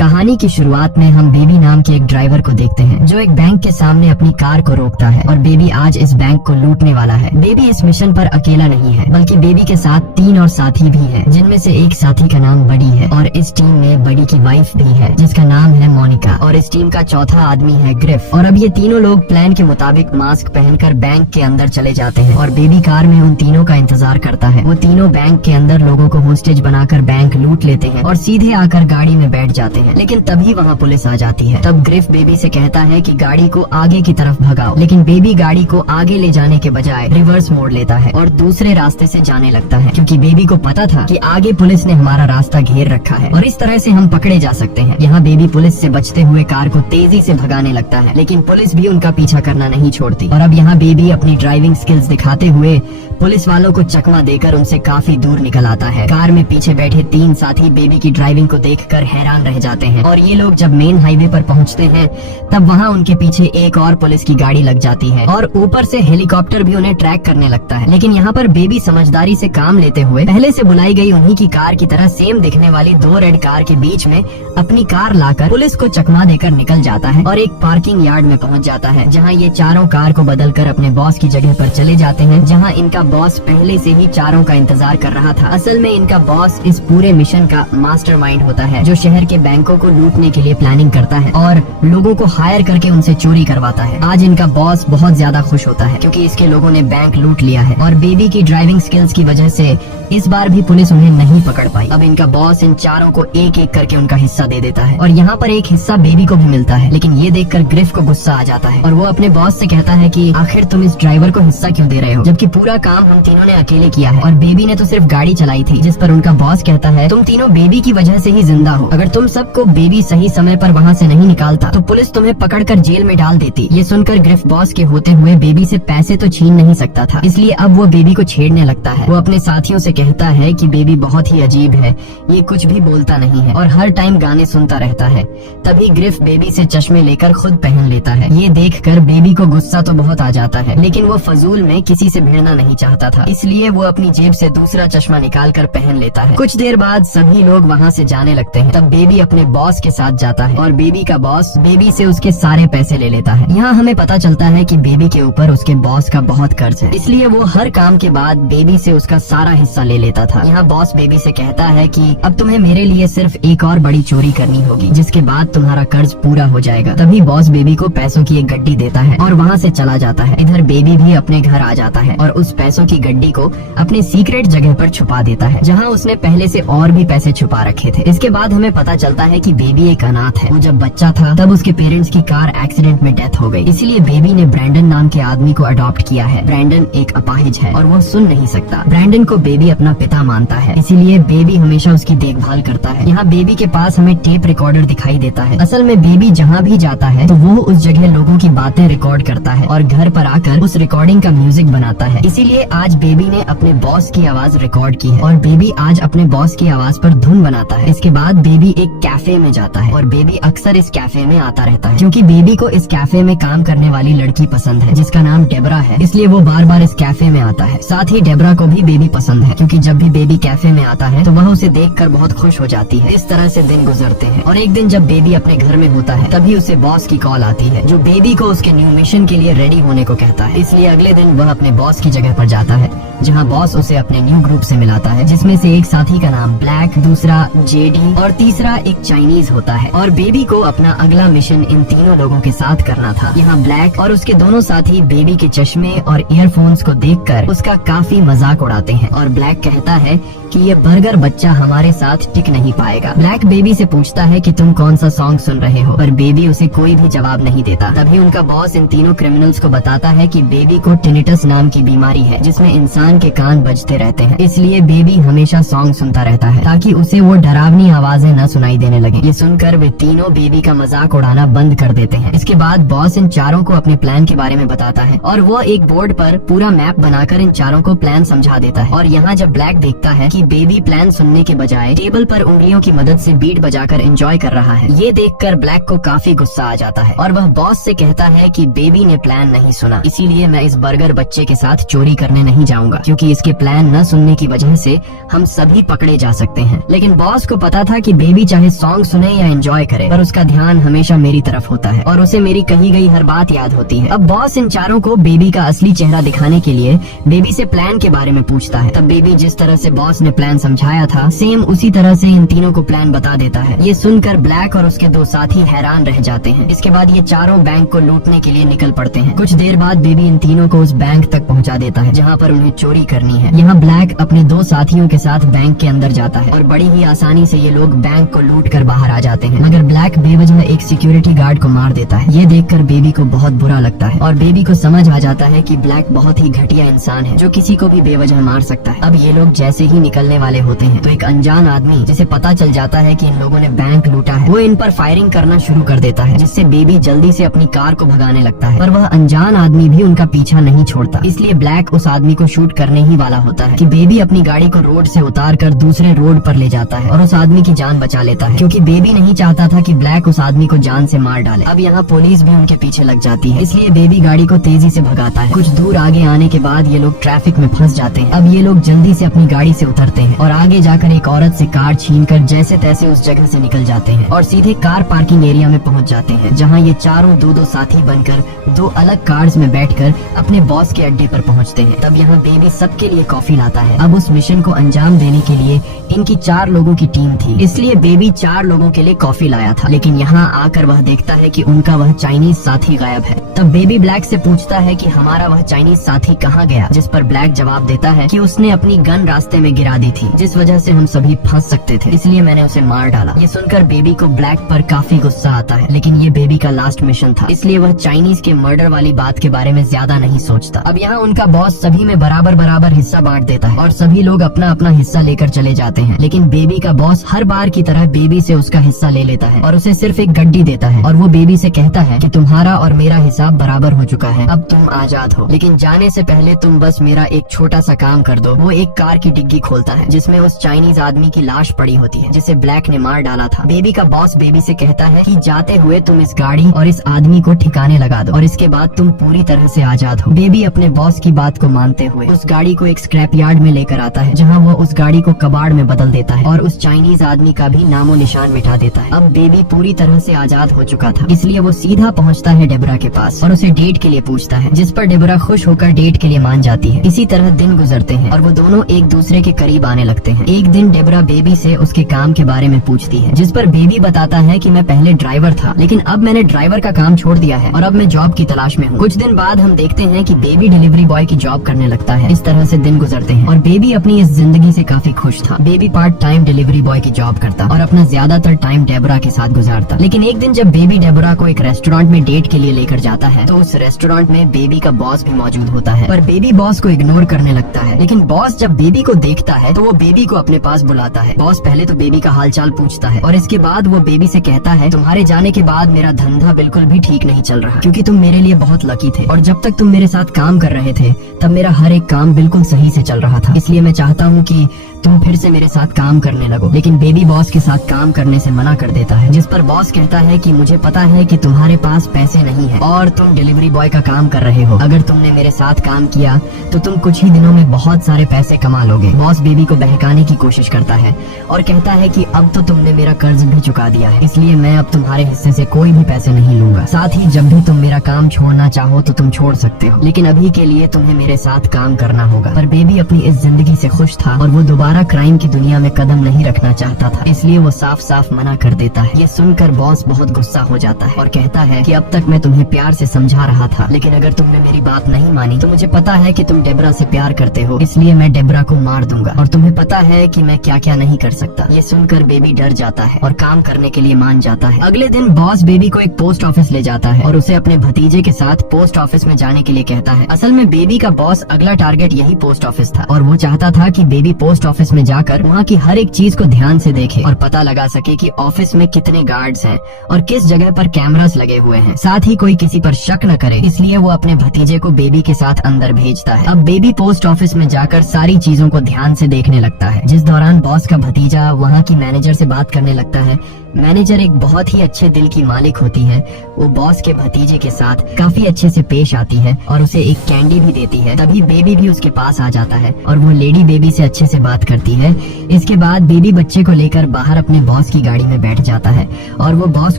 कहानी की शुरुआत में हम बेबी नाम के एक ड्राइवर को देखते हैं जो एक बैंक के सामने अपनी कार को रोकता है और बेबी आज इस बैंक को लूटने वाला है। बेबी इस मिशन पर अकेला नहीं है, बल्कि बेबी के साथ 3 और साथी भी हैं, जिनमें से एक साथी का नाम बडी है और इस टीम में बडी की वाइफ भी है जिसका नाम है मोनिका, और इस टीम का चौथा आदमी है ग्रिफ। और अब ये तीनों लोग प्लान के मुताबिक मास्क पहनकर बैंक के अंदर चले जाते हैं और बेबी कार में उन तीनों का इंतजार करता है। वो तीनों बैंक के अंदर लोगों को होस्टेज बनाकर बैंक लूट लेते हैं और सीधे आकर गाड़ी में बैठ जाते हैं। लेकिन तभी वहाँ पुलिस आ जाती है। तब ग्रिफ बेबी से कहता है कि गाड़ी को आगे की तरफ भगाओ, लेकिन बेबी गाड़ी को आगे ले जाने के बजाय रिवर्स मोड़ लेता है और दूसरे रास्ते से जाने लगता है, क्योंकि बेबी को पता था कि आगे पुलिस ने हमारा रास्ता घेर रखा है और इस तरह से हम पकड़े जा सकते हैं। यहाँ बेबी पुलिस से बचते हुए कार को तेजी से भगाने लगता है, लेकिन पुलिस भी उनका पीछा करना नहीं छोड़ती। और अब यहाँ बेबी अपनी ड्राइविंग स्किल्स दिखाते हुए पुलिस वालों को चकमा देकर उनसे काफी दूर निकल आता है। कार में पीछे बैठे 3 साथी बेबी की ड्राइविंग को देखकर हैरान रह जाते हैं और ये लोग जब मेन हाईवे पर पहुंचते हैं तब वहाँ उनके पीछे एक और पुलिस की गाड़ी लग जाती है और ऊपर से हेलीकॉप्टर भी उन्हें ट्रैक करने लगता है। लेकिन यहाँ पर बेबी समझदारी से काम लेते हुए पहले से बुलाई गई उन्हीं की कार की तरह सेम दिखने वाली 2 रेड कार के बीच में अपनी कार लाकर पुलिस को चकमा देकर निकल जाता है और एक पार्किंग यार्ड में पहुँच जाता है, जहाँ ये चारों कार को बदलकर अपने बॉस की जगह पर चले जाते हैं, जहाँ इनका बॉस पहले से ही चारों का इंतजार कर रहा था। असल में इनका बॉस इस पूरे मिशन का मास्टरमाइंड होता है, जो शहर के बैंकों को लूटने के लिए प्लानिंग करता है और लोगों को हायर करके उनसे चोरी करवाता है। आज इनका बॉस बहुत ज्यादा खुश होता है क्योंकि इसके लोगों ने बैंक लूट लिया है और बेबी की ड्राइविंग स्किल्स की वजह से इस बार भी पुलिस उन्हें नहीं पकड़ पाई। अब इनका बॉस इन चारों को एक एक करके उनका हिस्सा दे देता है और यहाँ पर एक हिस्सा बेबी को भी मिलता है, लेकिन ये देखकर ग्रिफ को गुस्सा आ जाता है और वो अपने बॉस से कहता है कि आखिर तुम इस ड्राइवर को हिस्सा क्यों दे रहे हो, जबकि पूरा काम हम तीनों ने अकेले किया है और बेबी ने तो सिर्फ गाड़ी चलाई थी। जिस पर उनका बॉस कहता है तुम तीनों बेबी की वजह से ही जिंदा हो, अगर तुम सबको बेबी सही समय पर वहाँ से नहीं निकालता तो पुलिस तुम्हें पकड़कर जेल में डाल देती। ये सुनकर ग्रिफ बॉस के होते हुए बेबी से पैसे तो छीन नहीं सकता था, इसलिए अब वो बेबी को छेड़ने लगता है। वो अपने साथियों से कहता है कि बेबी बहुत ही अजीब है, ये कुछ भी बोलता नहीं है और हर टाइम गाने सुनता रहता है। तभी ग्रिफ बेबी से चश्मे लेकर खुद पहन लेता है। ये देखकर बेबी को गुस्सा तो बहुत आ जाता है, लेकिन वो फजूल में किसी से भिड़ना नहीं चाहता था, इसलिए वो अपनी जेब से दूसरा चश्मा निकाल कर पहन लेता है। कुछ देर बाद सभी लोग वहाँ से जाने लगते हैं। तब बेबी अपने बॉस के साथ जाता है और बेबी का बॉस बेबी से उसके सारे पैसे ले लेता है। यहाँ हमें पता चलता है कि बेबी के ऊपर उसके बॉस का बहुत कर्ज है, इसलिए वो हर काम के बाद बेबी से उसका सारा हिस्सा ले लेता था। यहाँ बॉस बेबी से कहता है कि अब तुम्हें मेरे लिए सिर्फ एक और बड़ी चोरी करनी होगी, जिसके बाद तुम्हारा कर्ज पूरा हो जाएगा। तभी बॉस बेबी को पैसों की एक गड्डी देता है और वहाँ से चला जाता है। इधर बेबी भी अपने घर आ जाता है और उस पैसों की गड्डी को अपने सीक्रेट जगह पर छुपा देता है, जहाँ उसने पहले से और भी पैसे छुपा रखे थे। इसके बाद हमें पता चलता है कि बेबी एक अनाथ है। वो जब बच्चा था तब उसके पेरेंट्स की कार एक्सीडेंट में डेथ हो गई, इसलिए बेबी ने ब्रैंडन नाम के आदमी को अडॉप्ट किया है। ब्रैंडन एक अपाहिज है और वो सुन नहीं सकता। ब्रैंडन को बेबी अपना पिता मानता है, इसीलिए बेबी हमेशा उसकी देखभाल करता है। यहाँ बेबी के पास हमें टेप रिकॉर्डर दिखाई देता है। असल में बेबी जहाँ भी जाता है तो वो उस जगह लोगों की बातें रिकॉर्ड करता है और घर पर आकर उस रिकॉर्डिंग का म्यूजिक बनाता है। इसीलिए आज बेबी ने अपने बॉस की आवाज रिकॉर्ड की है और बेबी आज अपने बॉस की आवाज पर धुन बनाता है। इसके बाद बेबी एक कैफे में जाता है और बेबी अक्सर इस कैफे में आता रहता है, क्योंकि बेबी को इस कैफे में काम करने वाली लड़की पसंद है जिसका नाम डेबरा है, इसलिए वो बार बार इस कैफे में आता है। साथ ही डेबरा को भी बेबी पसंद है, क्योंकि जब भी बेबी कैफे में आता है तो वह उसे देखकर बहुत खुश हो जाती है। इस तरह से दिन गुजरते हैं और एक दिन जब बेबी अपने घर में होता है तभी उसे बॉस की कॉल आती है, जो बेबी को उसके न्यू मिशन के लिए रेडी होने को कहता है। इसलिए अगले दिन वह अपने बॉस की जगह पर जाता है, जहाँ बॉस उसे अपने न्यू ग्रुप से मिलाता है, जिसमें से एक साथी का नाम ब्लैक, दूसरा जेडी और तीसरा एक चाइनीज होता है। और बेबी को अपना अगला मिशन इन तीनों लोगों के साथ करना था। यहाँ ब्लैक और उसके दोनों साथी बेबी के चश्मे और ईयरफोन्स को देखकर उसका काफी मजाक उड़ाते हैं और ब्लैक कहता है कि ये बर्गर बच्चा हमारे साथ टिक नहीं पाएगा। ब्लैक बेबी से पूछता है कि तुम कौन सा सॉन्ग सुन रहे हो, पर बेबी उसे कोई भी जवाब नहीं देता। तभी उनका बॉस इन तीनों क्रिमिनल्स को बताता है कि बेबी को टिनिटस नाम की बीमारी है, जिसमें इंसान के कान बजते रहते हैं, इसलिए बेबी हमेशा सॉन्ग सुनता रहता है ताकि उसे वो डरावनी आवाजें न सुनाई देने लगे। ये सुनकर वे तीनों बेबी का मजाक उड़ाना बंद कर देते हैं। इसके बाद बॉस इन चारों को अपने प्लान के बारे में बताता है और वो एक बोर्ड पर पूरा मैप बनाकर इन चारों को प्लान समझा देता है। और यहाँ जब ब्लैक देखता है कि बेबी प्लान सुनने के बजाय टेबल पर उंगलियों की मदद से बीट बजाकर एंजॉय कर रहा है, ये देखकर ब्लैक को काफी गुस्सा आ जाता है और वह बॉस से कहता है कि बेबी ने प्लान नहीं सुना, इसीलिए मैं इस बर्गर बच्चे के साथ चोरी करने नहीं जाऊंगा। क्योंकि इसके प्लान न सुनने की वजह से हम सभी पकड़े जा सकते हैं। लेकिन बॉस को पता था कि बेबी चाहे सॉन्ग सुने या एंजॉय करे, पर उसका ध्यान हमेशा मेरी तरफ होता है और उसे मेरी कही गई हर बात याद होती है। अब बॉस इन चारों को बेबी का असली चेहरा दिखाने के लिए बेबी से प्लान के बारे में पूछता है। तब बेबी जिस तरह से बॉस ने प्लान समझाया था सेम उसी तरह से इन तीनों को प्लान बता देता है। ये सुनकर ब्लैक और उसके दो साथी हैरान रह जाते हैं। इसके बाद ये चारों बैंक को लूटने के लिए निकल पड़ते हैं। कुछ देर बाद बेबी इन तीनों को उस बैंक तक पहुंचा देता है जहां पर उन्हें चोरी करनी है। यहाँ ब्लैक अपने दो साथियों के साथ बैंक के अंदर जाता है और बड़ी ही आसानी से ये लोग बैंक को लूट कर बाहर आ जाते हैं, मगर ब्लैक बेवजह एक सिक्योरिटी गार्ड को मार देता है। ये देखकर बेबी को बहुत बुरा लगता है और बेबी को समझ आ जाता है कि ब्लैक बहुत ही घटिया इंसान है जो किसी को भी बेवजह मार सकता है। अब ये लोग जैसे ही निकलने वाले होते हैं तो एक अनजान आदमी जिसे पता चल जाता है कि इन लोगों ने बैंक लूटा है, वो इन पर फायरिंग करना शुरू कर देता है, जिससे बेबी जल्दी से अपनी कार को भगाने लगता है। पर वह अनजान आदमी भी उनका पीछा नहीं छोड़ता, इसलिए ब्लैक उस आदमी को शूट करने ही वाला होता है कि बेबी अपनी गाड़ी को रोड से उतार कर दूसरे रोड पर ले जाता है और उस आदमी की जान बचा लेता है, क्योंकि बेबी नहीं चाहता था कि ब्लैक उस आदमी को जान से मार डाले। अब यहाँ पुलिस भी उनके पीछे लग जाती है, इसलिए बेबी गाड़ी को तेजी से भगाता है। कुछ दूर आगे आने के बाद ये लोग ट्रैफिक में फंस जाते हैं। अब ये लोग जल्दी से अपनी गाड़ी से उतरते हैं और आगे जाकर एक औरत से कार छीनकर जैसे तैसे उस जगह से निकल जाते हैं और सीधे कार पार्किंग एरिया में पहुंच जाते हैं, जहां ये चारों दो साथी बनकर दो अलग कार्स में बैठकर अपने बॉस के अड्डे पर पहुंचते हैं। तब यहाँ बेबी सबके लिए कॉफी लाता है। अब उस मिशन को अंजाम देने के लिए इनकी 4 लोगों की टीम थी, इसलिए बेबी 4 लोगों के लिए कॉफी लाया था। लेकिन यहाँ आकर वह देखता है कि उनका वह चाइनीज साथी गायब है। तब बेबी ब्लैक से पूछता है कि हमारा वह चाइनीज साथी कहाँ गया, जिस पर ब्लैक जवाब देता है कि उसने अपनी गन रास्ते में गिरा दी थी, जिस वजह से हम सभी फंस सकते थे, इसलिए मैंने उसे मार डाला। ये सुनकर बेबी को ब्लैक पर काफी गुस्सा आता है, लेकिन ये बेबी का लास्ट मिशन था, इसलिए वह चाइनीज के मर्डर वाली बात के बारे में ज्यादा नहीं सोचता। अब यहाँ उनका बॉस सभी में बराबर बराबर हिस्सा बांट देता है और सभी लोग अपना अपना हिस्सा लेकर चले जाते हैं। लेकिन बेबी का बॉस हर बार की तरह बेबी से उसका हिस्सा ले लेता है और उसे सिर्फ एक गड्डी देता है और वो बेबी से कहता है कि तुम्हारा और मेरा हिसाब बराबर हो चुका है, अब तुम आजाद हो, लेकिन जाने से पहले तुम बस मेरा एक छोटा सा काम कर दो। वो एक कार की डिग्गी खोलता है जिसमें उस चाइनीज आदमी की लाश पड़ी होती है जिसे ब्लैक ने मार डाला था। बेबी का बॉस बेबी से कहता है कि जाते हुए तुम इस गाड़ी और इस आदमी को ठिकाने लगा दो और इसके बाद तुम पूरी तरह से आजाद हो। बेबी अपने बॉस की बात को मानते हुए उस गाड़ी को एक स्क्रैप यार्ड में लेकर आता है, जहाँ वो उस गाड़ी को कबाड़ में बदल देता है और उस चाइनीज आदमी का भी नामो निशान मिटा देता है। अब बेबी पूरी तरह से आजाद हो चुका था, इसलिए वो सीधा पहुंचता है डेबरा के पास और उसे डेट के लिए पूछता है, जिस पर डेबरा खुश होकर डेट के लिए मान जाती है। इसी तरह दिन गुजरते हैं और वो दोनों एक दूसरे के करीब आने लगते हैं। एक दिन डेबरा बेबी से उसके काम के बारे में पूछती है, जिस पर बेबी बताता है कि मैं पहले ड्राइवर था, लेकिन अब मैंने ड्राइवर का काम छोड़ दिया है और अब मैं जॉब की तलाश में हूँ। कुछ दिन बाद हम देखते हैं कि बेबी डिलीवरी बॉय की जॉब करने लगता है। इस तरह से दिन गुजरते हैं और बेबी अपनी इस जिंदगी से काफी खुश था। Baby part time delivery boy की जॉब करता और अपना ज्यादातर टाइम डेबरा के साथ गुजारता। लेकिन एक दिन जब बेबी डेबरा को एक रेस्टोरेंट में डेट के लिए लेकर जाता है तो उस रेस्टोरेंट में बेबी का बॉस भी मौजूद होता है, पर बेबी बॉस को इग्नोर करने लगता है। लेकिन बॉस जब बेबी को देखता है तो वो बेबी को अपने पास बुलाता है। बॉस पहले तो बेबी का हालचाल पूछता है और इसके बाद वो बेबी से कहता है, तुम्हारे जाने के बाद मेरा धंधा बिल्कुल भी ठीक नहीं चल रहा, क्योंकि तुम मेरे लिए बहुत लकी थे और जब तक तुम मेरे साथ काम कर रहे थे तब मेरा हर एक काम बिल्कुल सही से चल रहा था, इसलिए मैं चाहता हूँ कि तुम फिर से मेरे साथ काम करने लगो। लेकिन बेबी बॉस के साथ काम करने से मना कर देता है, जिस पर बॉस कहता है कि मुझे पता है कि तुम्हारे पास पैसे नहीं है और तुम डिलीवरी बॉय का काम कर रहे हो। अगर तुमने मेरे साथ काम किया तो तुम कुछ ही दिनों में बहुत सारे पैसे कमा लोगे। बॉस बेबी को बहकाने की कोशिश करता है और कहता है कि अब तो तुमने मेरा कर्ज भी चुका दिया है, इसलिए मैं अब तुम्हारे हिस्से से कोई भी पैसे नहीं लूंगा। साथ ही जब भी तुम मेरा काम छोड़ना चाहो तो तुम छोड़ सकते हो, लेकिन अभी के लिए तुम्हें मेरे साथ काम करना होगा। पर बेबी अपनी इस जिंदगी से खुश था और वो दोबारा क्राइम की दुनिया में कदम नहीं रखना चाहता था, इसलिए वो साफ साफ मना कर देता है। ये सुनकर बॉस बहुत गुस्सा हो जाता है और कहता है कि अब तक मैं तुम्हें प्यार से समझा रहा था, लेकिन अगर तुमने मेरी बात नहीं मानी तो मुझे पता है कि तुम डेबरा से प्यार करते हो, इसलिए मैं डेबरा को मार दूंगा और तुम्हें पता है कि मैं क्या क्या नहीं कर सकता। ये सुनकर बेबी डर जाता है और काम करने के लिए मान जाता है। अगले दिन बॉस बेबी को एक पोस्ट ऑफिस ले जाता है और उसे अपने भतीजे के साथ पोस्ट ऑफिस में जाने के लिए कहता है। असल में बेबी का बॉस अगला टारगेट यही पोस्ट ऑफिस था और वो चाहता था कि बेबी पोस्ट ऑफिस ऑफिस में जाकर वहाँ की हर एक चीज को ध्यान से देखे और पता लगा सके कि ऑफिस में कितने गार्ड्स हैं और किस जगह पर कैमरास लगे हुए हैं। साथ ही कोई किसी पर शक न करे, इसलिए वो अपने भतीजे को बेबी के साथ अंदर भेजता है। अब बेबी पोस्ट ऑफिस में जाकर सारी चीजों को ध्यान से देखने लगता है, जिस दौरान बॉस का भतीजा वहाँ की मैनेजर से बात करने लगता है। मैनेजर एक बहुत ही अच्छे दिल की मालिक होती है। वो बॉस के भतीजे के साथ काफी अच्छे से पेश आती है और उसे एक कैंडी भी देती है। तभी बेबी भी उसके पास आ जाता है और वो लेडी बेबी से अच्छे से बात करती है। इसके बाद बेबी बच्चे को लेकर बाहर अपने बॉस की गाड़ी में बैठ जाता है और वो बॉस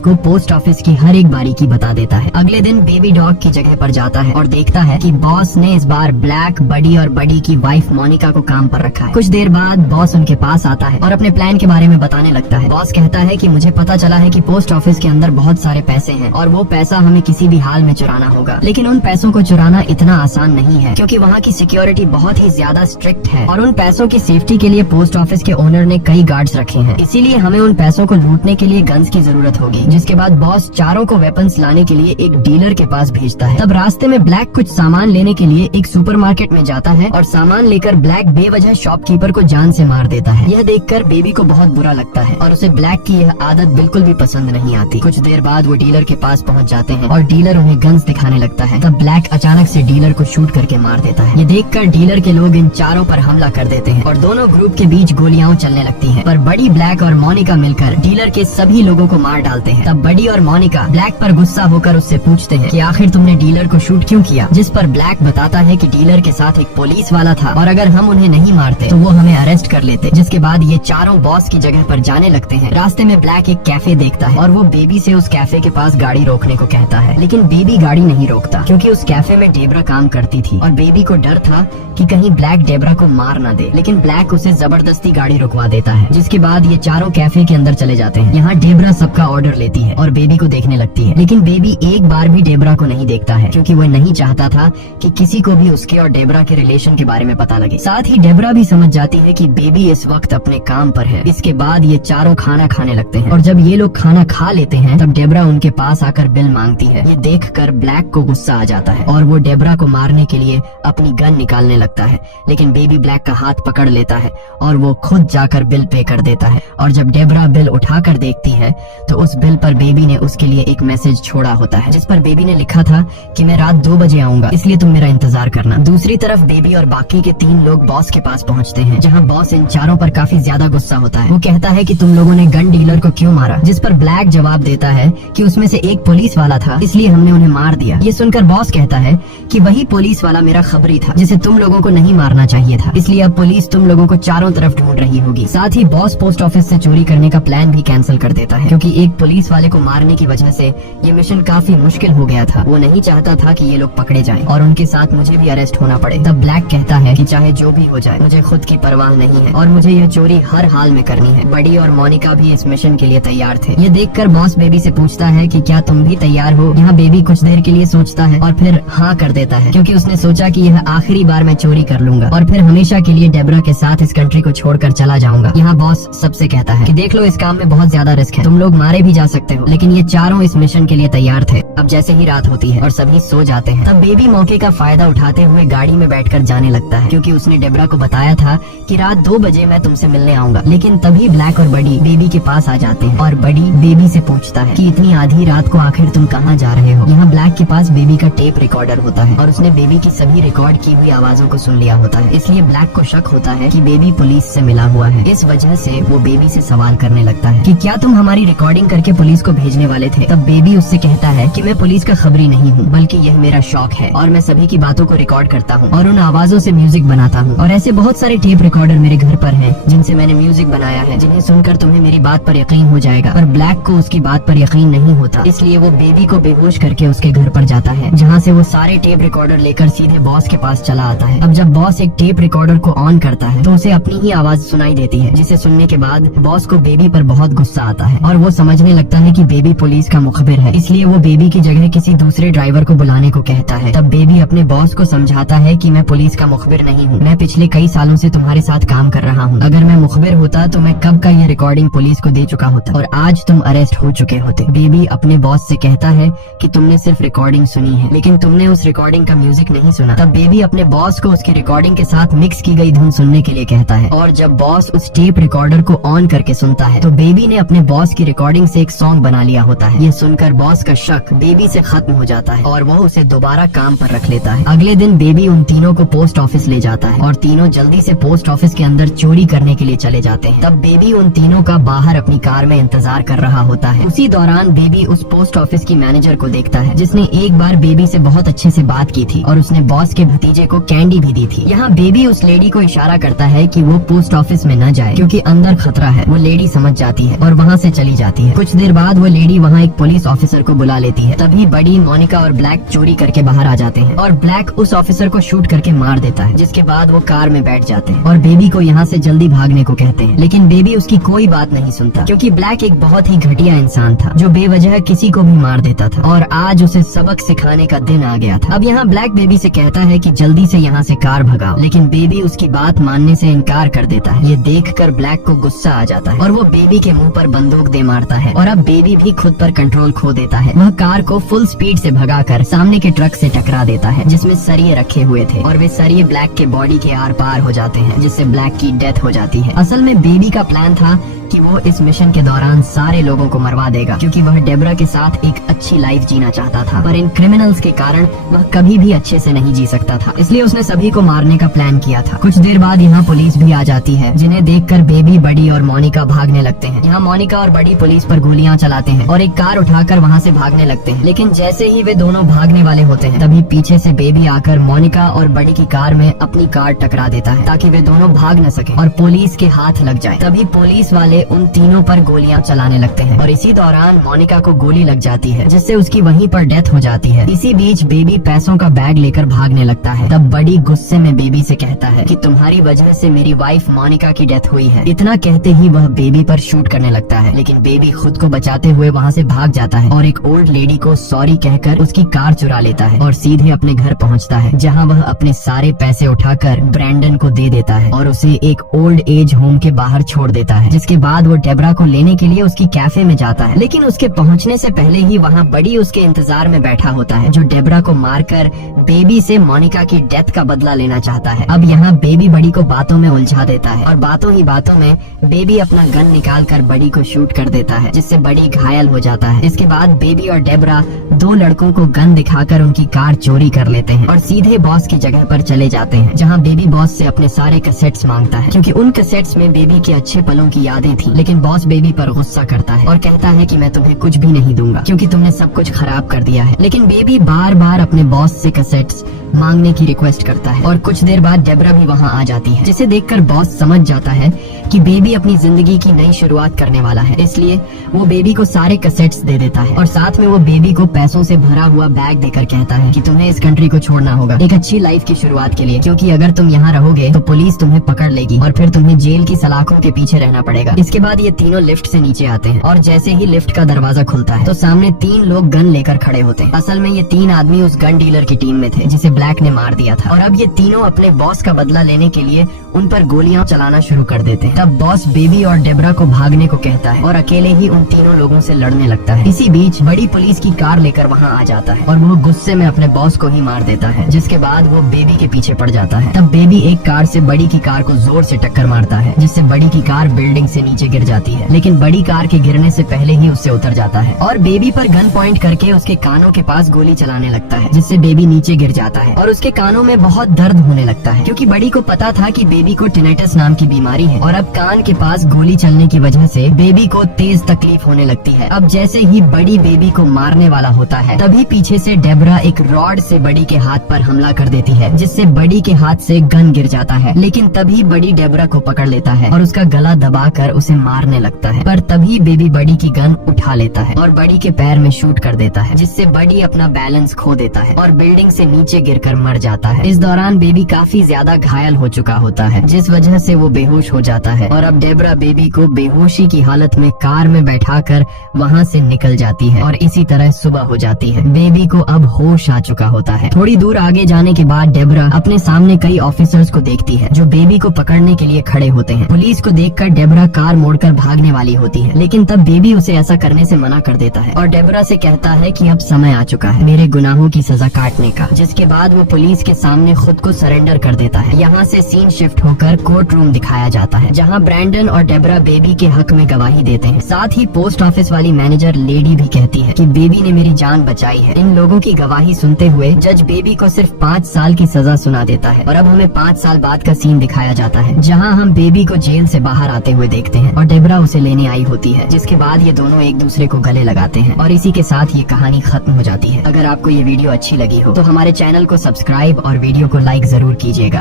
को पोस्ट ऑफिस की हर एक बारीकी बता देता है। अगले दिन बेबी डॉग की जगह पर जाता है और देखता है कि बॉस ने इस बार ब्लैक, बडी और बडी की वाइफ मोनिका को काम पर रखा है। कुछ देर बाद बॉस उनके पास आता है और अपने प्लान के बारे में बताने लगता है। बॉस कहता है कि मुझे पता चला है कि पोस्ट ऑफिस के अंदर बहुत सारे पैसे हैं और वो पैसा हमें किसी भी हाल में चुराना होगा, लेकिन उन पैसों को चुराना इतना आसान नहीं है क्योंकि वहाँ की सिक्योरिटी बहुत ही ज्यादा स्ट्रिक्ट है और उन पैसों की सेफ्टी के लिए पोस्ट ऑफिस के ओनर ने कई गार्ड्स रखे हैं। इसीलिए हमें उन पैसों को लूटने के लिए गन्स की जरूरत होगी। जिसके बाद बॉस चारों को वेपन्स लाने के लिए एक डीलर के पास भेजता है। तब रास्ते में ब्लैक कुछ सामान लेने के लिए एक सुपरमार्केट में जाता है और सामान लेकर ब्लैक बेवजह शॉपकीपर को जान से मार देता है। यह देखकर बेबी को बहुत बुरा लगता है और उसे ब्लैक की यह आदत बिल्कुल भी पसंद नहीं आती। कुछ देर बाद वो डीलर के पास पहुंच जाते हैं और डीलर उन्हें गन्स दिखाने लगता है। तब ब्लैक अचानक से डीलर को शूट करके मार देता है। ये देखकर डीलर के लोग इन चारों पर हमला कर देते हैं और दोनों ग्रुप के बीच गोलियां चलने लगती हैं। पर बडी, ब्लैक और मोनिका मिलकर डीलर के सभी लोगों को मार डालते हैं। तब बडी और मोनिका ब्लैक पर गुस्सा होकर उससे पूछते हैं कि आखिर तुमने डीलर को शूट क्यों किया, जिस पर ब्लैक बताता है कि डीलर के साथ एक पुलिस वाला था और अगर हम उन्हें नहीं मारते तो वो हमें अरेस्ट कर लेते। जिसके बाद ये चारों बॉस की जगह पर जाने लगते हैं। रास्ते में ब्लैक एक कैफे देखता है और वो बेबी से उस कैफे के पास गाड़ी रोकने को कहता है, लेकिन बेबी गाड़ी नहीं रोकता क्योंकि उस कैफे में डेब्रा काम करती थी और बेबी को डर था कि कहीं ब्लैक डेब्रा को मार ना दे, लेकिन ब्लैक उसे जबरदस्ती गाड़ी रुकवा देता है। जिसके बाद ये चारों कैफे के अंदर चले जाते हैं। यहाँ डेब्रा सबका ऑर्डर लेती है और बेबी को देखने लगती है, लेकिन बेबी एक बार भी डेब्रा को नहीं देखता है क्योंकि वो नहीं चाहता था कि किसी को भी उसके और डेब्रा के रिलेशन के बारे में पता लगे। साथ ही डेब्रा भी समझ जाती है कि बेबी इस वक्त अपने काम पर है। इसके बाद ये चारों खाना खाने लगते हैं और जब ये लोग खाना खा लेते हैं तब डेब्रा उनके पास आकर बिल मांगती है। ये देखकर ब्लैक को गुस्सा आ जाता है और वो डेब्रा को मारने के लिए अपनी गन निकालने लगता है, लेकिन बेबी ब्लैक का हाथ पकड़ लेता है और वो खुद जाकर बिल पे कर देता है। और जब डेब्रा बिल उठाकर देखती है तो उस बिल पर बेबी ने उसके लिए एक मैसेज छोड़ा होता है, जिस पर बेबी ने लिखा था कि मैं रात 2 बजे आऊंगा, इसलिए तुम मेरा इंतजार करना। दूसरी तरफ बेबी और बाकी के 3 लोग बॉस के पास पहुंचते हैं, जहां बॉस इन चारों पर काफी ज्यादा गुस्सा होता है। वो कहता है कि तुम लोगों ने गन डीलर को क्यों मारा, जिस पर ब्लैक जवाब देता है कि उसमें से एक पुलिस वाला था इसलिए हमने उन्हें मार दिया। ये सुनकर बॉस कहता है कि वही पुलिस वाला मेरा खबरी था जिसे तुम लोगों को नहीं मारना चाहिए था, इसलिए अब पुलिस तुम लोगों को चारों तरफ ढूंढ रही होगी। साथ ही बॉस पोस्ट ऑफिस से चोरी करने का प्लान भी कैंसिल कर देता है क्योंकि एक पुलिस वाले को मारने की वजह से ये मिशन काफी मुश्किल हो गया था। वो नहीं चाहता था कि ये लोग पकड़े जाएं और उनके साथ मुझे भी अरेस्ट होना पड़े। तब ब्लैक कहता है कि चाहे जो भी हो जाए मुझे खुद की परवाह नहीं है और मुझे यह चोरी हर हाल में करनी है। बडी और मोनिका भी इस मिशन के लिए तैयार थे। ये देखकर बॉस बेबी से पूछता है कि क्या तुम भी तैयार हो। यहाँ बेबी कुछ देर के लिए सोचता है और फिर हाँ कर देता है क्योंकि उसने सोचा कि यह आखिरी बार मैं चोरी कर लूंगा और फिर हमेशा के लिए डेब्रा के साथ इस कंट्री को छोड़कर चला जाऊंगा। यहाँ बॉस सबसे कहता है कि देख लो इस काम में बहुत ज्यादा रिस्क है, तुम लोग मारे भी जा सकते हो, लेकिन ये चारों इस मिशन के लिए तैयार थे। अब जैसे ही रात होती है और सभी सो जाते हैं तब बेबी मौके का फायदा उठाते हुए गाड़ी में बैठकर जाने लगता है क्योंकि उसने डेब्रा को बताया था कि रात 2 बजे मैं तुमसे मिलने आऊंगा। लेकिन तभी ब्लैक और बडी बेबी के पास आ जाते हैं और बडी बेबी से पूछता है कि इतनी आधी रात को आखिर तुम कहाँ जा रहे हो। यहाँ ब्लैक के पास बेबी का टेप रिकॉर्डर होता है और उसने बेबी की सभी रिकॉर्ड की हुई आवाजों को सुन लिया होता है, इसलिए ब्लैक को शक होता है कि बेबी पुलिस से मिला हुआ है। इस वजह से वो बेबी से सवाल करने लगता है कि क्या तुम हमारी रिकॉर्डिंग करके पुलिस को भेजने वाले थे। तब बेबी उससे कहता है कि मैं पुलिस का खबरी नहीं हूँ, बल्कि यह मेरा शौक है और मैं सभी की बातों को रिकॉर्ड करता हूँ और उन आवाजों से म्यूजिक बनाता हूँ और ऐसे बहुत सारे टेप रिकॉर्डर मेरे घर पर हैं जिनसे मैंने म्यूजिक बनाया है, जिन्हें सुनकर तुम्हें मेरी बात पर यकीन हो जाएगा। पर ब्लैक को उसकी बात पर यकीन नहीं होता, इसलिए वो बेबी को बेहोश करके उसके घर पर जाता है, जहाँ से वो सारे टेप रिकॉर्डर लेकर सीधे बॉस के पास चला आता है। अब जब बॉस एक टेप रिकॉर्डर को ऑन करता है तो उसे अपनी ही आवाज सुनाई देती है, जिसे सुनने के बाद बॉस को बेबी पर बहुत गुस्सा आता है और वो समझने लगता है कि बेबी पुलिस का मुखबिर है, इसलिए वो बेबी की जगह किसी दूसरे ड्राइवर को बुलाने को कहता है। तब बेबी अपने बॉस को समझाता है कि मैं पुलिस का मुखबिर नहीं हूँ, मैं पिछले कई सालों से तुम्हारे साथ काम कर रहा हूँ। अगर मैं मुखबिर होता तो मैं कब का ये रिकॉर्डिंग पुलिस को दे चुका होता और आज तुम अरेस्ट हो चुके होते। बेबी अपने बॉस से कहता है कि तुमने सिर्फ रिकॉर्डिंग सुनी है, लेकिन तुमने उस रिकॉर्डिंग का म्यूजिक नहीं सुना। तब बेबी अपने बॉस को उसकी रिकॉर्डिंग के साथ मिक्स की गई धुन सुनने के लिए कहता है। और जब बॉस उस टेप रिकॉर्डर को ऑन करके सुनता है तो बेबी ने अपने बॉस की रिकॉर्डिंग से एक सॉन्ग बना लिया होता है। ये सुनकर बॉस का शक बेबी से खत्म हो जाता है और वो उसे दोबारा काम पर रख लेता है। अगले दिन बेबी उन तीनों को पोस्ट ऑफिस ले जाता है और तीनों जल्दी से पोस्ट ऑफिस के अंदर चोरी करने के लिए चले जाते हैं। तब बेबी उन तीनों का बाहर अपनी कार में इंतजार कर रहा होता है। उसी दौरान बेबी उस पोस्ट ऑफिस की मैनेजर को देखता है जिसने एक बार बेबी से बहुत अच्छे से बात की थी और उसने बॉस के भतीजे को कैंडी भी दी थी। यहाँ बेबी उस लेडी को इशारा करता है कि वो पोस्ट ऑफिस में न जाए क्योंकि अंदर खतरा है। वो लेडी समझ जाती है और वहाँ से चली जाती है। कुछ देर बाद वो लेडी वहाँ एक पुलिस ऑफिसर को बुला लेती है। तभी बड़ी, मोनिका और ब्लैक चोरी करके बाहर आ जाते हैं और ब्लैक उस ऑफिसर को शूट करके मार देता है, जिसके बाद वो कार में बैठ जाते हैं और बेबी को यहाँ से जल्दी भागने को कहते हैं। लेकिन बेबी उसकी कोई बात नहीं सुनता क्योंकि ब्लैक एक बहुत ही घटिया इंसान था जो बेवजह किसी को भी मार देता था और आज उसे सबक सिखाने का दिन आ गया था। अब यहाँ ब्लैक बेबी से कहता है कि जल्दी से यहाँ से कार भगाओ, लेकिन बेबी उसकी बात मानने से इनकार कर देता है। ये देखकर ब्लैक को गुस्सा आ जाता है और वो बेबी के मुंह पर बंदूक दे मारता है और अब बेबी भी खुद पर कंट्रोल खो देता है। वह कार को फुल स्पीड से भगाकर सामने के ट्रक से टकरा देता है जिसमें सरिये रखे हुए थे और वे सरिये ब्लैक के बॉडी के आर पार हो जाते हैं जिससे ब्लैक की डेथ हो जाती है। असल में बेबी का प्लान था कि वो इस मिशन के दौरान सारे लोगों को मरवा देगा क्योंकि वह डेब्रा के साथ एक अच्छी लाइफ जीना चाहता था, पर इन क्रिमिनल्स के कारण वह कभी भी अच्छे से नहीं जी सकता था, इसलिए उसने सभी को मारने का प्लान किया था। कुछ देर बाद यहाँ पुलिस भी आ जाती है जिन्हें देखकर बेबी, बड़ी और मोनिका भागने लगते हैं। यहाँ मोनिका और बड़ी पुलिस पर गोलियां चलाते हैं और एक कार उठाकर वहाँ से भागने लगते हैं। लेकिन जैसे ही वे दोनों भागने वाले होते हैं तभी पीछे से बेबी आकर मोनिका और बड़ी की कार में अपनी कार टकरा देता है ताकि वे दोनों भाग न सके और पुलिस के हाथ लग जाए। तभी पुलिस वाले उन तीनों पर गोलियां चलाने लगते हैं और इसी दौरान मोनिका को गोली लग जाती है जिससे उसकी वहीं पर डेथ हो जाती है। इसी बीच बेबी पैसों का बैग लेकर भागने लगता है। तब बड़ी गुस्से में बेबी से कहता है कि तुम्हारी वजह से मेरी वाइफ मोनिका की डेथ हुई है। इतना कहते ही वह बेबी पर शूट करने लगता है, लेकिन बेबी खुद को बचाते हुए वहाँ से भाग जाता है और एक ओल्ड लेडी को सॉरी कहकर उसकी कार चुरा लेता है और सीधे अपने घर पहुँचता है जहाँ वह अपने सारे पैसे उठाकर ब्रैंडन को दे देता है और उसे एक ओल्ड एज होम के बाहर छोड़ देता है। जिसके बाद वो डेब्रा को लेने के लिए उसकी कैफे में जाता है, लेकिन उसके पहुंचने से पहले ही वहां बड़ी उसके इंतजार में बैठा होता है जो डेब्रा को मारकर बेबी से मोनिका की डेथ का बदला लेना चाहता है। अब यहाँ बेबी बड़ी को बातों में उलझा देता है और बातों ही बातों में बेबी अपना गन निकाल कर बड़ी को शूट कर देता है जिससे बड़ी घायल हो जाता है। इसके बाद बेबी और डेब्रा दो लड़कों को गन दिखाकर उनकी कार चोरी कर लेते हैं और सीधे बॉस की जगह पर चले जाते हैं जहाँ बेबी बॉस से अपने सारे कैसेट्स मांगता है क्योंकि उन कैसेट्स में बेबी के अच्छे पलों की यादें थी। लेकिन बॉस बेबी पर गुस्सा करता है और कहता है कि मैं तुम्हें कुछ भी नहीं दूंगा क्योंकि तुमने सब कुछ खराब कर दिया है। लेकिन बेबी बार बार अपने बॉस से कैसेट्स मांगने की रिक्वेस्ट करता है और कुछ देर बाद डेब्रा भी वहाँ आ जाती है जिसे देखकर बॉस समझ जाता है कि बेबी अपनी जिंदगी की नई शुरुआत करने वाला है, इसलिए वो बेबी को सारे कैसेट्स दे देता है और साथ में वो बेबी को पैसों से भरा हुआ बैग देकर कहता है कि तुम्हें इस कंट्री को छोड़ना होगा एक अच्छी लाइफ की शुरुआत के लिए, क्योंकि अगर तुम यहाँ रहोगे तो पुलिस तुम्हें पकड़ लेगी और फिर तुम्हें जेल की सलाखों के पीछे रहना पड़ेगा। इसके बाद ये तीनों लिफ्ट से नीचे आते हैं और जैसे ही लिफ्ट का दरवाजा खुलता है तो सामने 3 लोग गन लेकर खड़े होते हैं। असल में ये 3 आदमी उस गन डीलर की टीम में थे जिसे ब्लैक ने मार दिया था और अब ये तीनों अपने बॉस का बदला लेने के लिए उन पर गोलियां चलाना शुरू कर देते हैं। तब बॉस बेबी और डेब्रा को भागने को कहता है और अकेले ही उन तीनों लोगों से लड़ने लगता है। इसी बीच बड़ी पुलिस की कार लेकर वहाँ आ जाता है और वो गुस्से में अपने बॉस को ही मार देता है, जिसके बाद वो बेबी के पीछे पड़ जाता है। तब बेबी एक कार से बड़ी की कार को जोर से टक्कर मारता है जिससे बड़ी की कार बिल्डिंग से नीचे गिर जाती है, लेकिन बड़ी कार के गिरने से पहले ही उससे उतर जाता है और बेबी पर गन पॉइंट करके उसके कानों के पास गोली चलाने लगता है जिससे बेबी नीचे गिर जाता है और उसके कानों में बहुत दर्द होने लगता है क्योंकि बड़ी को पता था कि बेबी को टिनेटस नाम की बीमारी है और अब कान के पास गोली चलने की वजह से बेबी को तेज तकलीफ होने लगती है। अब जैसे ही बड़ी बेबी को मारने वाला होता है तभी पीछे से डेब्रा एक रॉड से बड़ी के हाथ पर हमला कर देती है जिससे बड़ी के हाथ से गन गिर जाता है, लेकिन तभी बड़ी डेब्रा को पकड़ लेता है और उसका गला दबाकर उसे मारने लगता है। पर तभी बेबी बड़ी की गन उठा लेता है और बड़ी के पैर में शूट कर देता है जिससे बड़ी अपना बैलेंस खो देता है और बिल्डिंग से नीचे गिरकर मर जाता है। इस दौरान बेबी काफी ज्यादा घायल हो चुका होता है जिस वजह से वो बेहोश हो जाता है और अब डेब्रा बेबी को बेहोशी की हालत में कार में बैठाकर वहाँ से निकल जाती है और इसी तरह सुबह हो जाती है। बेबी को अब होश आ चुका होता है। थोड़ी दूर आगे जाने के बाद डेब्रा अपने सामने कई ऑफिसर्स को देखती है जो बेबी को पकड़ने के लिए खड़े होते हैं। पुलिस को देखकर डेब्रा कार कार मोड़कर भागने वाली होती है, लेकिन तब बेबी उसे ऐसा करने से मना कर देता है और डेबरा से कहता है कि अब समय आ चुका है मेरे गुनाहों की सजा काटने का, जिसके बाद वो पुलिस के सामने खुद को सरेंडर कर देता है। यहाँ से सीन शिफ्ट होकर कोर्ट रूम दिखाया जाता है, जहाँ ब्रैंडन और डेबरा बेबी के हक में गवाही देते हैं। साथ ही पोस्ट ऑफिस वाली मैनेजर लेडी भी कहती है कि बेबी ने मेरी जान बचाई है। इन लोगों की गवाही सुनते हुए जज बेबी को सिर्फ 5 साल की सजा सुना देता है और अब हमें 5 साल बाद का सीन दिखाया जाता है, जहाँ हम बेबी को जेल से बाहर आते हुए देखते हैं और डेबरा उसे लेने आई होती है, जिसके बाद ये दोनों एक दूसरे को गले लगाते हैं और इसी के साथ ये कहानी खत्म हो जाती है। अगर आपको ये वीडियो अच्छी लगी हो तो हमारे चैनल को सब्सक्राइब और वीडियो को लाइक जरूर कीजिएगा।